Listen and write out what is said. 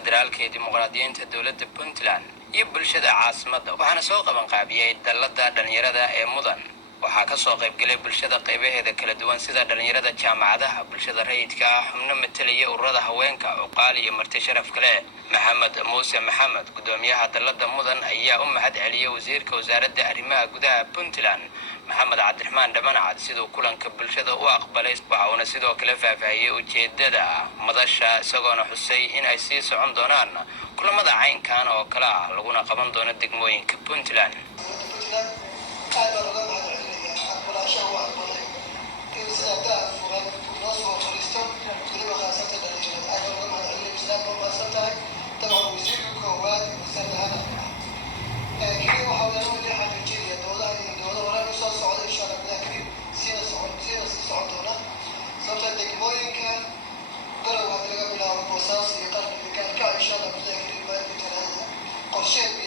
federaalka ee dimuqraadiyiinta dowladda Puntland iyo bulshada caasimadda waxaana soo qaban qaabiyay dalladda dhalinyarada ee mudan waxaa ka soo qayb galay bulshada qaybaheeda kala duwan sida dhalinyarada jaamacadaha bulshada rayidka ah xubno matalaya ururada haweenka uqaal iyo marti sharaf kale maxamed muuse maxamed gudoomiyaha dalladda mudan ayaa u mahad celiyay wasiirka wasaaradda arrimaha gudaha Puntland maxamed cabdiraxmaan dhamanacad sidoo kulanka bulshada u aqbalay waxaana sidoo kale faahfaahiyay ujeedada madasha isagoona xusay in ay sii socon doonaan kulamada caynkan oo kala ah laguna qaban doono degmooyinka Puntland قرشين